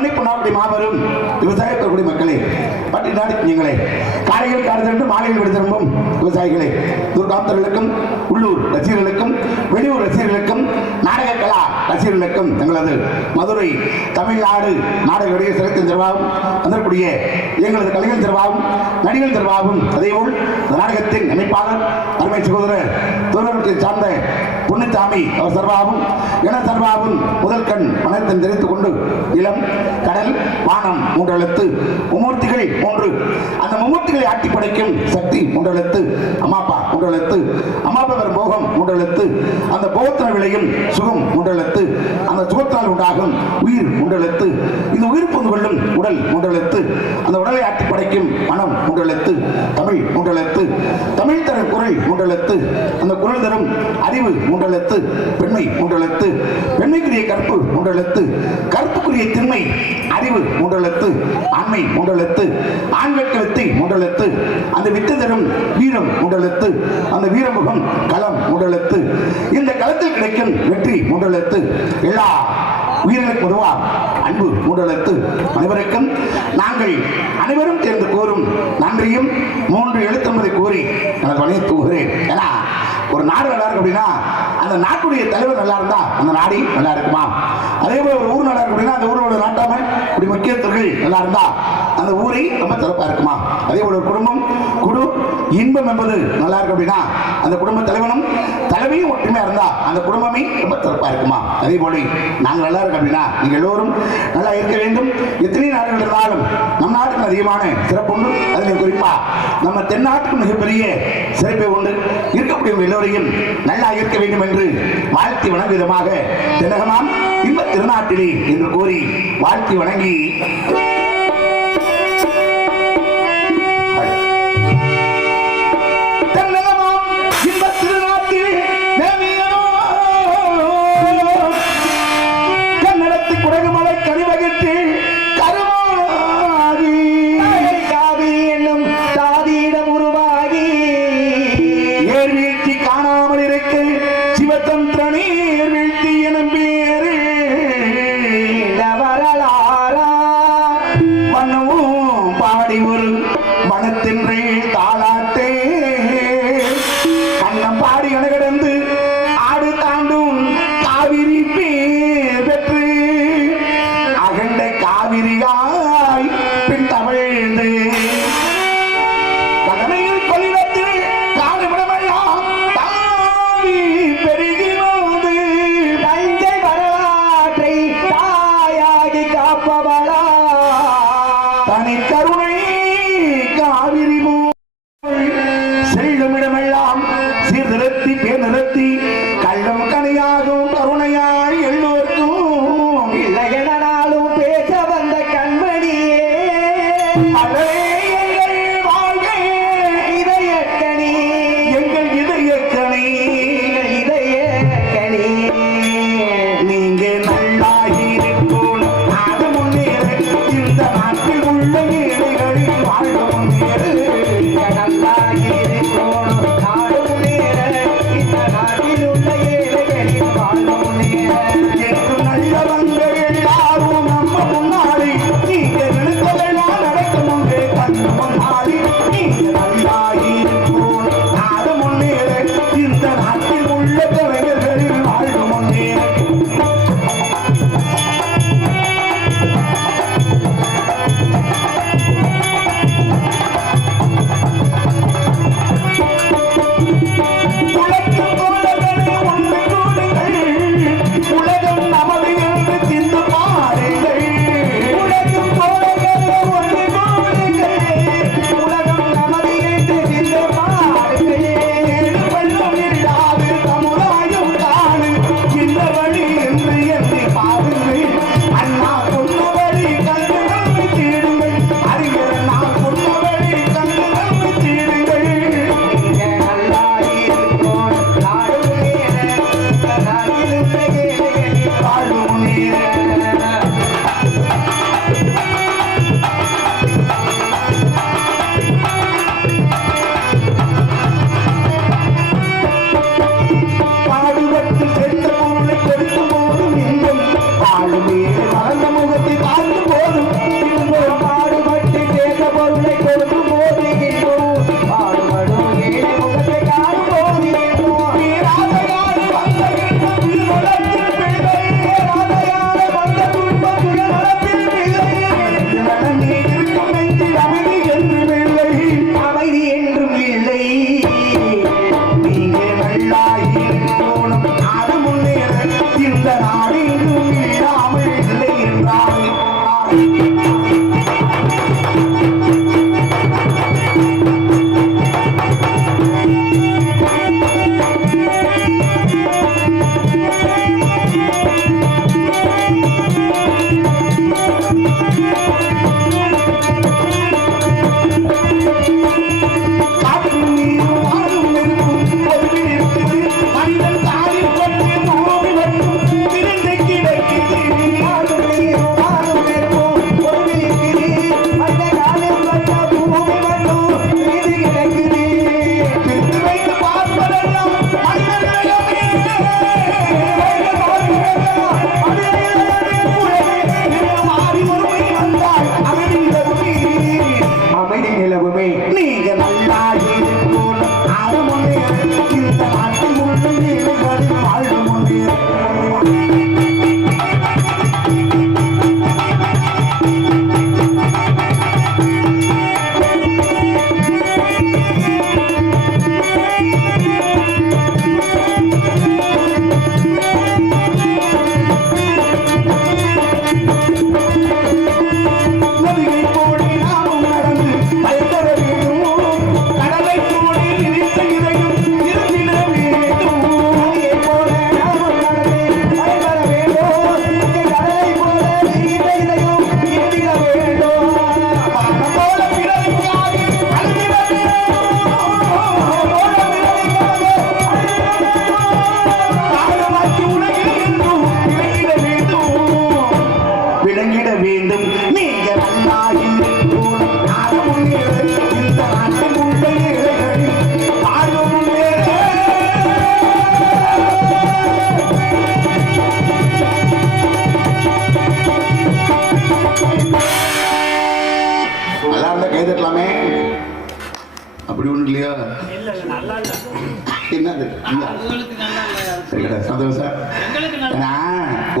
மண்ணை பொன்னாடி மாபெரும் விவசாய பெறக்கூடிய மக்களே, பட்டி நாடு நீங்களே, காலையில் காடு மாலையில் விடு திரும்பும் விவசாயிகளே, துர்காந்தர்களுக்கும் உள்ளூர் ரசிகர்களுக்கும் வெளியூர் ரசிகர்களுக்கும் நாடக கலா ரசிகர்களுக்கும் எங்களது மதுரை தமிழ்நாடு நாடக நடிகர் சிறத்தின் திருவாவும் வந்திருக்கூடிய எங்களது கலைஞர் திருவாவும் நடிகர் திருவாவும் அதேபோல் நாடகத்தின் அமைப்பாளர் அருமை சகோதரர் தோழர்களுக்கு சார்ந்த பொன்னுச்சாமி அவர் சர்வாவும் என சர்வாவும் முதல் கண் பணத்தின் தெரித்துக் கொண்டு இளம் கடல் வானம் மூன்றெழுத்து மும்மூர்த்திகள் மூன்று, அந்த மும்மூர்த்திகளை ஆட்டி படைக்கும் சக்தி மூன்றெழுத்து அம்மாப்பா மூன்றெழுத்து, அம்மாப்பா வரும் போகம் மூன்றெழுத்து, அந்த போகத்தின விளையும் சுகம் மூன்றெழுத்து, அந்த சுகத்தால் உண்டாகும் உயிர் மூன்றெழுத்து, இந்த உயிர் பொந்து கொள்ளும் உடல் மூன்றெழுத்து, அந்த உடலை ஆட்டி படைக்கும் மனம் மூன்றெழுத்து தமிழ் மூன்றெழுத்து, தமிழ் தரும் குரல் மூன்றெழுத்து, அந்த குரல் தரும் அறிவு மூன்றெழுத்து, பெண்மை மூன்றெழுத்து, பெண்மைக்குரிய கற்பு மூன்றெழுத்து, கற்புக்குரிய திண்மை அறிவு மூன்றெழுத்து, ஆண்மை மூன்றெழுத்து, ஆண்களுக்கு வித்தை மூன்றெழுத்து, அந்த வித்து தரும் வீரம் மூன்றெழுத்து, அந்த வீரமுகம் களம் மூன்றெழுத்து, இந்த களத்தில் கிடைக்கும் வெற்றி மூன்றெழுத்து, எல்லா உயிர்களுக்கு உருவா அன்பு மூன்றெழுத்து, அனைவருக்கும் நாங்கள் அனைவரும் சேர்ந்து கூறும் நன்றியும் 3 எழுத்தம்பதை கூறி எனக்கு வழியை தூங்குகிறேன். ஏன்னா ஒரு நாடு நல்லா இருக்கு அப்படின்னா அந்த நாட்டுடைய தலைவர் நல்லா இருந்தா அந்த நாடு நல்லா இருக்குமா, அதே போல ஒரு ஊர் நல்லா இருக்கு அப்படின்னா அந்த ஊரோட நாட்டாம இப்படி முக்கியத்துவர்கள் நல்லா இருந்தா அந்த ஊரை ரொம்ப சிறப்பா இருக்குமா, அதே போல ஒரு குடும்பம் குடு இன்பம் என்பது நல்லா இருக்கு அப்படின்னா அந்த குடும்ப தலைவனும் தலைவியும் ஒற்றுமையா இருந்தா அந்த குடும்பமே ரொம்ப சிறப்பா இருக்குமா, அதே போல நாங்கள் நல்லா இருக்கு அப்படின்னா நீங்க எல்லோரும் நல்லா இருக்க வேண்டும். எத்தனை நாடுகள் இருந்தாலும் நம் நாட்டுக்கு அதிகமான சிறப்பு உண்டு, அதில் குறிப்பா நம்ம தென்னாட்டுக்கு மிகப்பெரிய சிறப்பை உண்டு. இருக்கக்கூடிய எல்லோரையும் நல்லா இருக்க வேண்டும் என்று வாழ்த்தி வணங்கும் விதமாக திலகமாம் இன்ப திருநாட்டிலே என்று கூறி வாழ்த்தி வணங்கி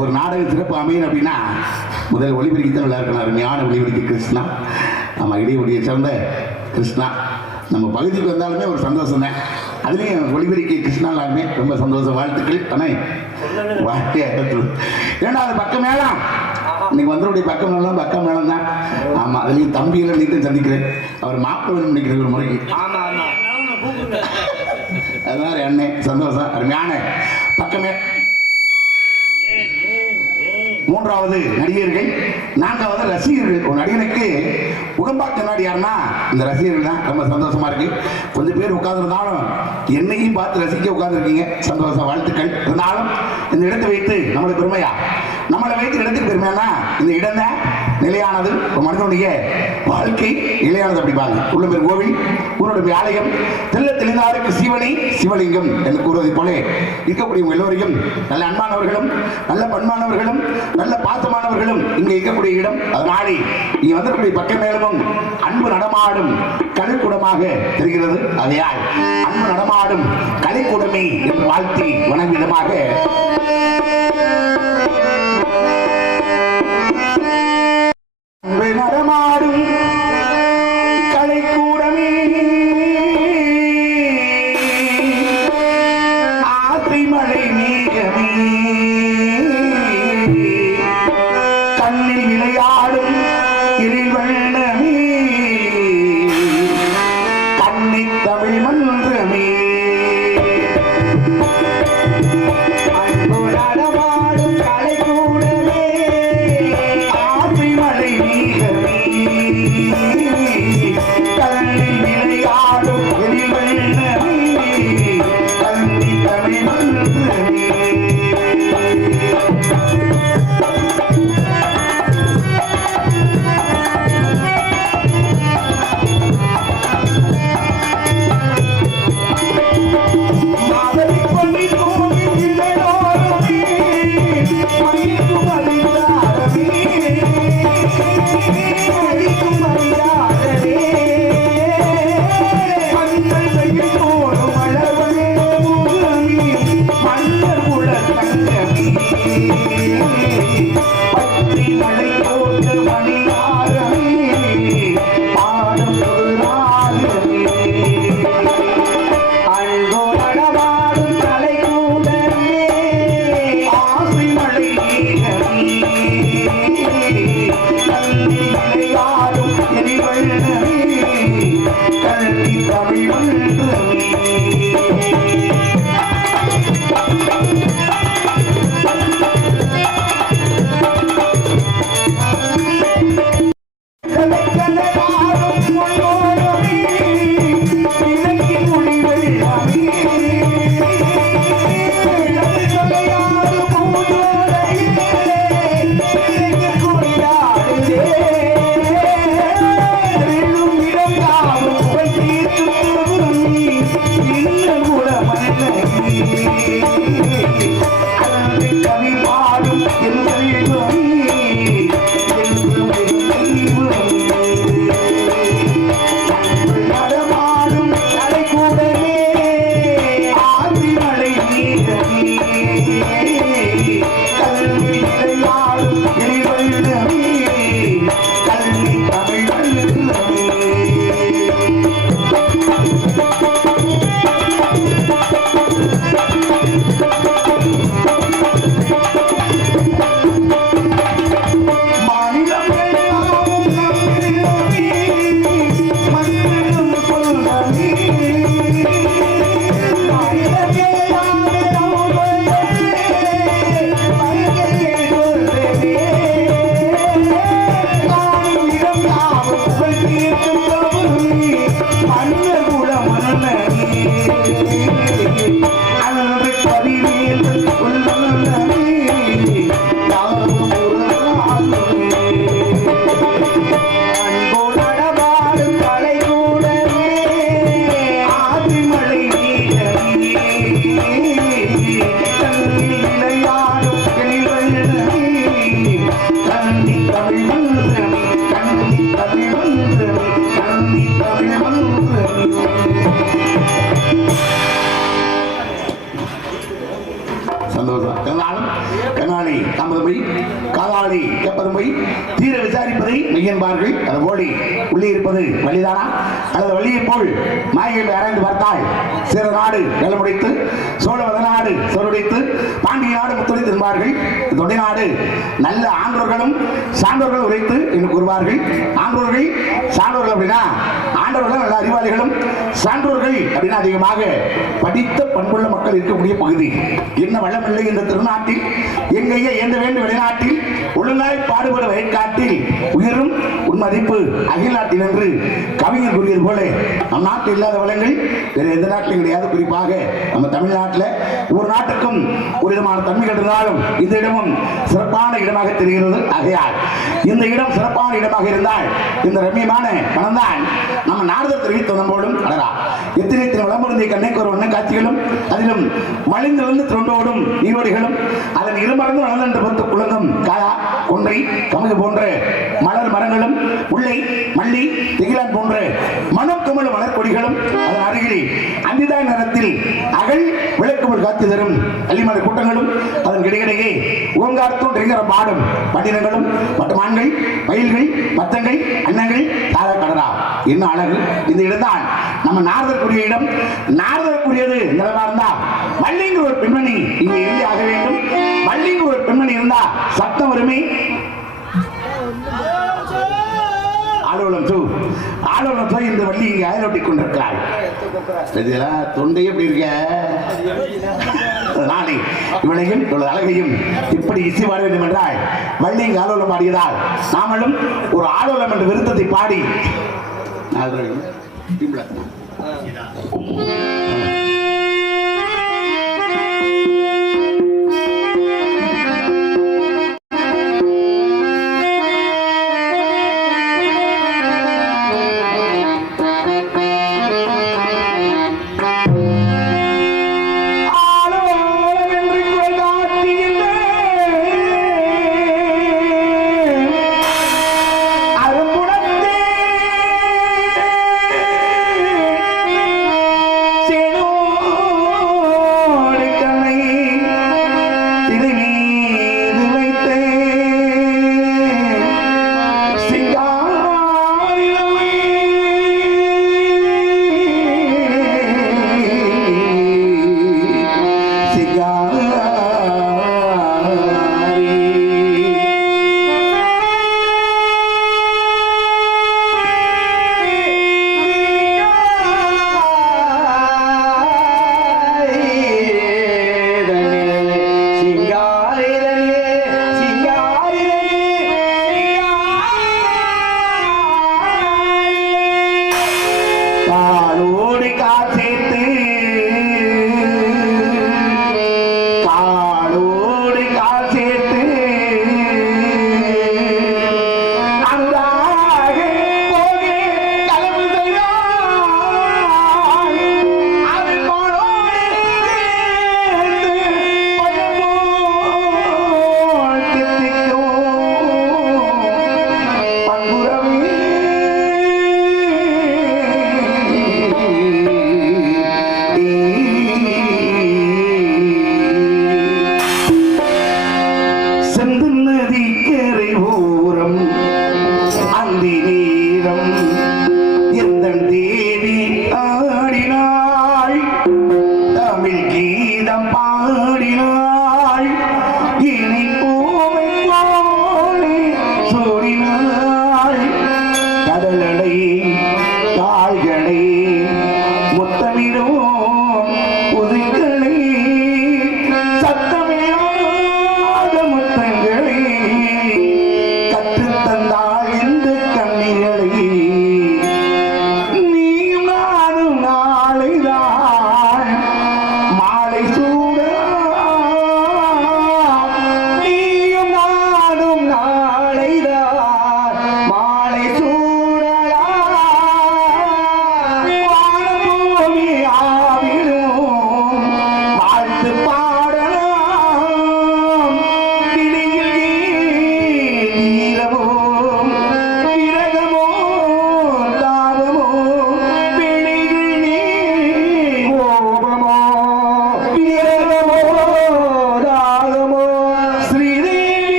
ஒரு நாடக சிறப்பு அமையும் அப்படின்னா முதல் ஒளிபெருக்கித்தான் விளையாடுறாரு அருமையான ஒளிபெருக்கி கிருஷ்ணா. நம்ம இடைவெளியை சேர்ந்த கிருஷ்ணா நம்ம பகுதிக்கு வந்தாலுமே ஒரு சந்தோஷம் தான். அதுலேயும் ஒளிபெருக்கி கிருஷ்ணாலுமே ரொம்ப சந்தோஷம். வாழ்த்துக்கள். ஆனால் வாழ்க்கைய இரண்டாவது பக்கம் மேலாம் இன்னைக்கு வந்தருடைய பக்கம் மேலாம் பக்கம் மேலம் தான். ஆமாம், அதுலேயும் தம்பிகளை நீட்டும் சந்திக்கிறேன். அவர் மாப்பிள்ளை நினைக்கிற ஒரு முறைக்கு அதனால அண்ணே சந்தோஷம். அருமையான பக்கமே. மூன்றாவது நடிகர்கள், நான்காவது ரசிகர்கள். ஒரு நடிகனுக்கு உடம்பா கண்ணாடி யாருன்னா இந்த ரசிகர்கள் தான். ரொம்ப சந்தோஷமா இருக்கு. கொஞ்சம் பேர் உட்கார்ந்துருந்தாலும் என்னையும் பார்த்து ரசிக்க உட்கார்ந்துருக்கீங்க. சந்தோஷம், வாழ்த்துக்கள். இருந்தாலும் இந்த இடத்தை வைத்து நம்மளுக்கு பெருமையா, நம்மளை வைத்து இடத்துக்கு பெருமையானா இந்த இடம் தான் நிலையானது. ஒரு மனிதனுடைய வாழ்க்கை நிலையானது. அப்படி பாருங்க. உள்ள பேர் கோவில், ஊருடைய ஆலயம், தெல்ல தெளிந்தாருக்கு சிவனை சிவலிங்கம் என்று கூறுவதை போல இருக்கக்கூடிய எல்லோரையும் நல்ல அன்பானவர்களும் நல்ல பண்பானவர்களும் நல்ல பாசமானவர்களும் இங்கே இருக்கக்கூடிய இடம். அதனாலே இங்கே வந்தக்கூடிய பக்க மேலமும் அன்பு நடமாடும் கலைக்கூடமாக தெரிகிறது. அதையால் அன்பு நடமாடும் கலைக்கூடமே என்று வாழ்த்தி வணங்கிடமாக நடமாடும் கலைக்கூடமே ஆசை மழை மேகமே கண்ணில் விளையாடும் எழில் வண்ணமே கண்ணி தமிழ் மன்றமே இருப்பதை மெய்யன்பார்கள். அது போலி உள்ளே இருப்பது வழிதானா அல்லது வழியை போல் மாய்கள் ஆராய்ந்து பார்த்தால் சேர நாடு வெள்ளமுடைத்து, சோழ வதநாடு சோறுடைத்து, பாண்டிய நாடு முத்துடைத்து என்பார்கள். தொண்டை நாடு நல்ல ஆண்டோர்களும் சான்றோர்கள் உரைத்து என்று கூறுவார்கள். ஆண்டோர்கள் சான்றோர்கள் அப்படின்னா ஆண்டவர்கள் நல்ல அறிவாளிகளும், சான்றோர்கள் அப்படின்னா அதிகமாக படித்த பண்புள்ள மக்கள் இருக்கக்கூடிய பகுதி. என்ன வளமில்லை இந்த திருநாட்டில், எங்கைய எந்த வேண்டும் வெளிநாட்டில், ஒழுங்காய் பாடுபட வயற்காட்டில் உயரும் உன் மதிப்பு அகில் நாட்டில் என்று கவிஞர் கூறியது போல நம் நாட்டில் இல்லாத வளங்கள் வேற எந்த நாட்டிலும் கிடையாது. குறிப்பாக நம்ம தமிழ்நாட்டில் ஒரு நாட்டுக்கும் ஒரு விதமான தன்மைகள் இருந்தாலும் இந்த இடமும் சிறப்பான இடமாக தெரிகிறது. ஆகையால் இந்த இடம் சிறப்பான இடமாக இருந்தால் இந்த ரம்மியமான மனம்தான் நம்ம நாரதர் தெரிவித்து வந்தபோதும் அழகா எத்தனை வளமுருந்தை கண்ணைக்கு ஒரு வண்ண காட்சிகளும், அதிலும் மலிந்திருந்து தொண்டோடும் நீரோடிகளும், அதன் இருமறந்து வளர்ந்த பத்து குளங்கும் காயா கொன்றை கமுகு போன்ற மலர் மரங்களும், முல்லை மல்லி திகிலான் போன்ற மனம் கமலும் மலர்கொடிகளும், அதன் அருகில் அந்திதாய் நேரத்தில் அகல் விளக்குகள் காத்து தரும் அள்ளிமலை கூட்டங்களும், அதன் கிடையிடையே ஓங்காரத்தோன் ரிங்கரம் பாடும் பட்டினங்களும், மற்றும் ஆண்கள் மயில்கள் மத்தங்கள் அன்னங்கள் தாரா கடரா. என்ன அழகு இந்த இடம்தான் நம்ம நாரதற்குரிய இடம். நாரதற்குரியது நிலவா இருந்தா வள்ளிங்கிற ஒரு பெண்மணி இங்க இருந்து ஆக வேண்டும். வள்ளிங்கிற ஒரு பெண்மணி இருந்தா சத்தம் வருமே. ஆலோலம் போய் இந்த வள்ளி இங்க அயலொட்டி கொண்டிருக்கிறாள். தொண்டை எப்படி இருக்க நானே இவளையும் இவளது அழகையும் இப்படி இசை பாட வேண்டும் என்றால் வள்ளி இங்கு ஆலோலம் பாடியதால் நாமளும் ஒரு ஆலோலம் என்ற விருத்தத்தை பாடி கற்றுத்தந்தாள் இந்த கண்ணீர்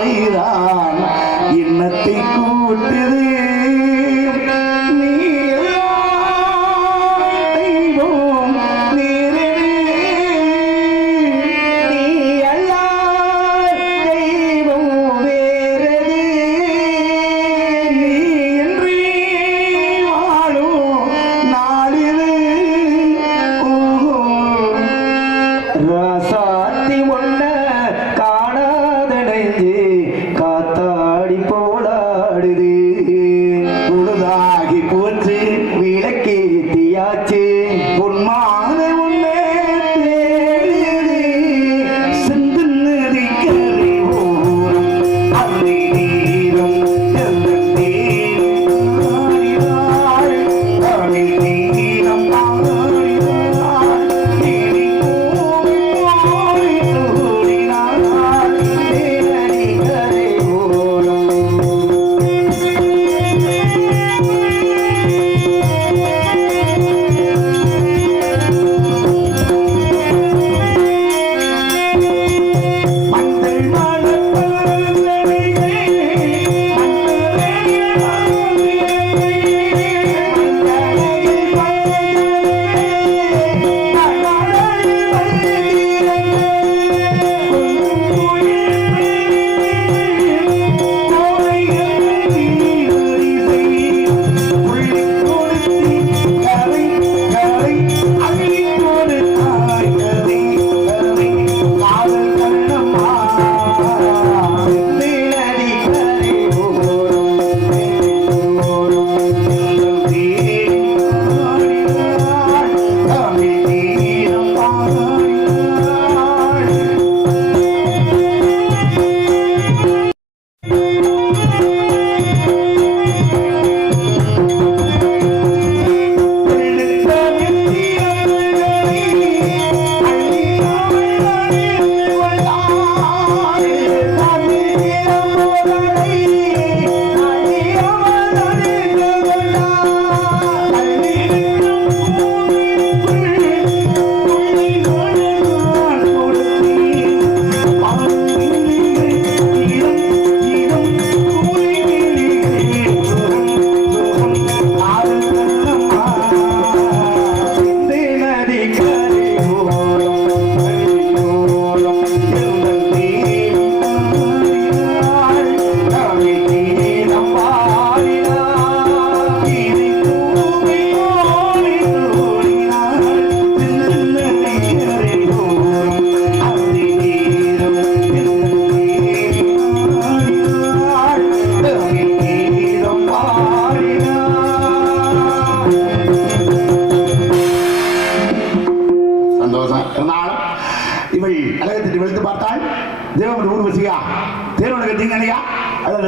பார்வைதான் இன்னத்தை கூட்டுது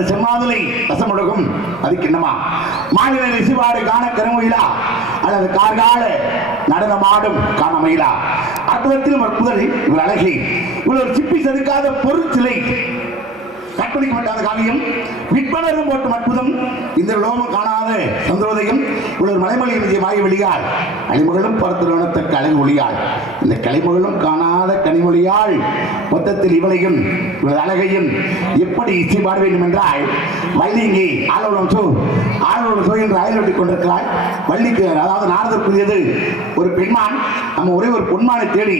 செம்மாதுளை ரசமுடகும் அதுக்கு என்னமா மாநில ரிசிவாடு காண கருமயிலா அல்லது கார்கால நடனமாடும் காணமயிலா அற்புதத்தில் அற்புதல் இவர் அழகி இவர் ஒரு சிப்பி செதுக்காத பொருட்சிலை கற்பழிக்கப்பட்ட காவியம் விற்பனரும் போட்டும் அற்புதம் இந்த லோகம் காணாத சந்திரோதயம் இவ்வளவு மலைமொழியின் வாயு வெளியால் அணிமகளும் பரத்திரவனத்தக்க அழகு ஒளியாள் இந்த கலைமகளும் காணாத கனிமொழியாள் மொத்தத்தில் இவளையும் இவளது அழகையும் எப்படி இசை பாட வேண்டும் என்றால் வள்ளிங்கி ஆளோடம் சோ என்று அயலொட்டி கொண்டிருக்கிறாள் வள்ளிக்கு அதாவது நாரதற்குரியது ஒரு பெண்மான் நம்ம ஒரே ஒரு பொன்மானை தேடி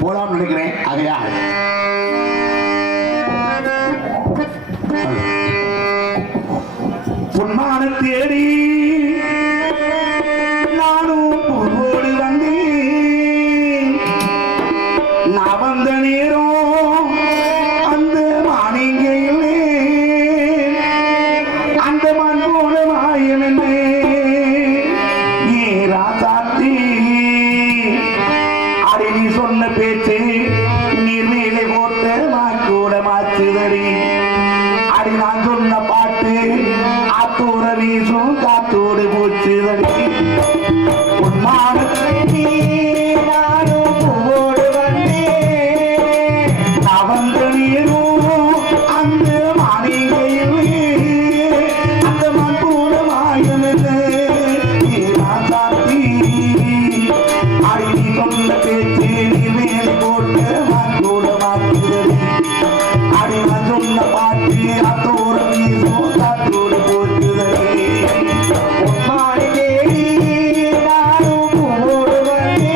போலாம் நினைக்கிறேன் ஆகையால் பொன்மான தேடி நானும் பூவோடு வந்தேன் நான் வந்த நேரம் அந்த மாணிங்கையிலே அந்த மண் போல மாயம் என்ன ஏ ராசாத்தி அடி நீ சொன்ன பேச்சு நீர் மேலே போட்ட மாக்கூட மாச்சுதடி அடி நான் சொன்ன பாட்டு ஆத்தூர வீசும் காத்தோடு போச்சு அடி நான் சொன்ன பாட்டு அத்தோடு வீசும் காத்தோடு போற்றுதலே பொன்மானை தேடி நானும் ஓடுவனே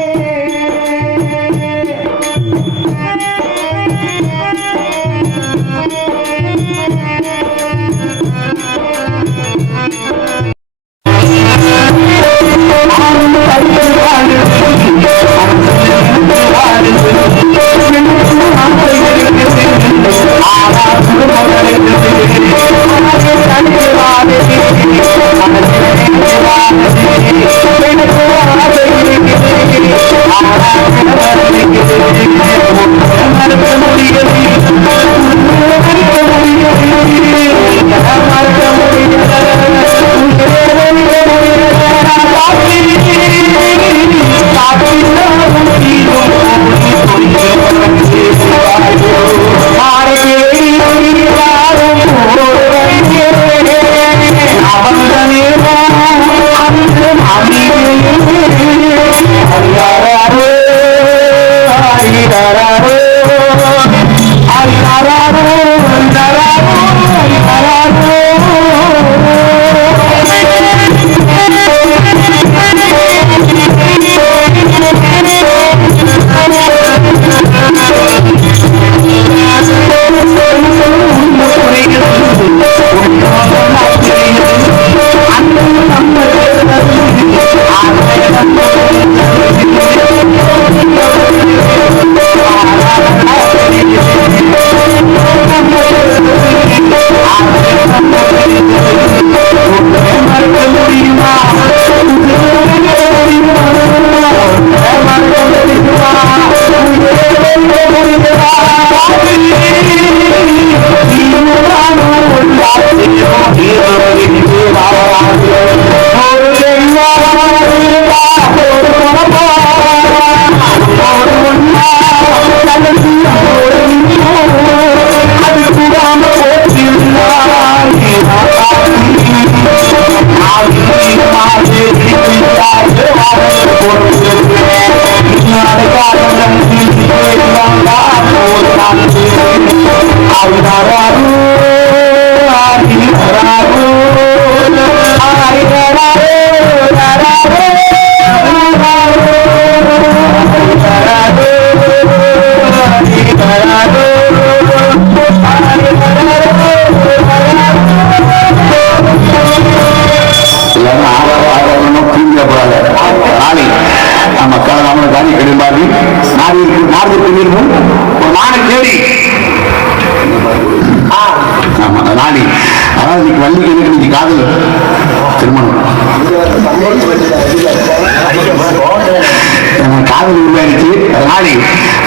காதல் உருவாயிடுச்சு. அதனால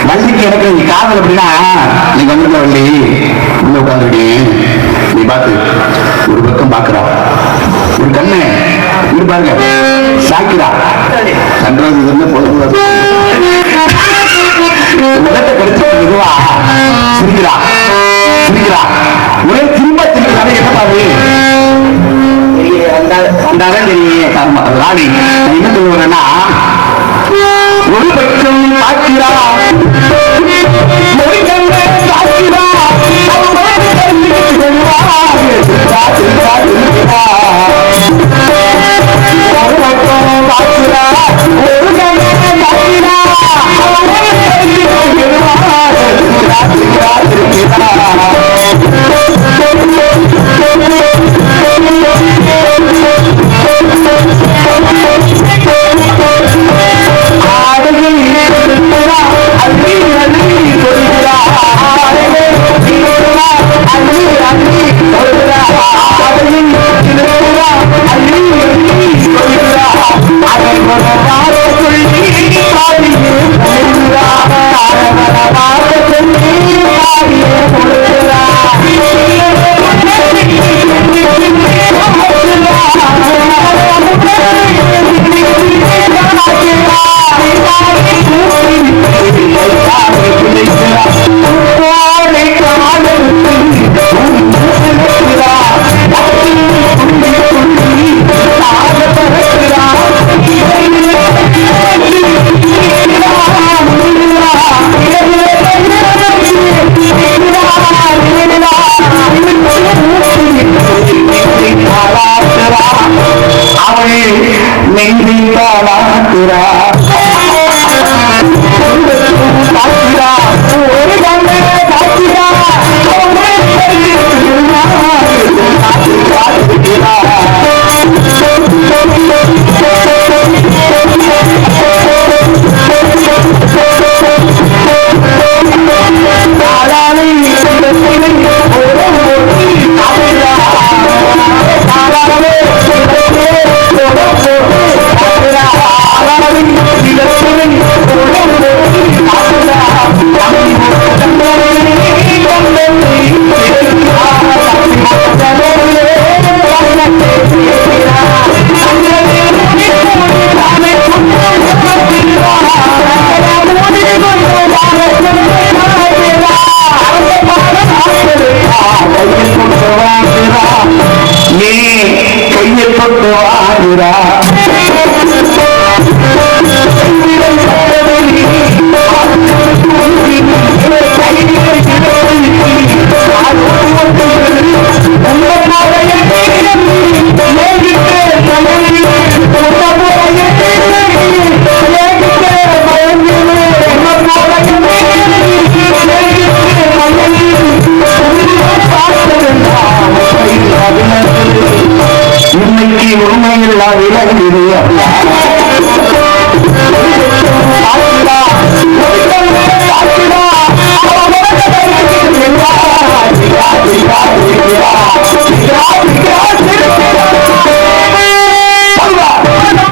வள்ளிக்கு எனக்கு நீ காதல் அப்படின்னா நீ வந்துட்ட வள்ளி உள்ள உட்காந்துருக்கேன். நீ பார்த்து ஒரு பக்கம் பாக்குறா, ஒரு கண்ணு இரு பாருங்க சாய்க்கிறா, கன்றது பொழுது உலகத்தை கடிச்சு மெதுவா சிரிக்கிறா சிரிக்கிறா, ஒரே திரும்ப திரும்ப என்ன பாரு வந்தாதான் தெரியும். ஆமா ராணி நான் என்ன சொல்லுவேன்னா, ஒரு பக்கம் பார்க்கிறா ஒரு கண்ணை பார்க்கிறா ஒரு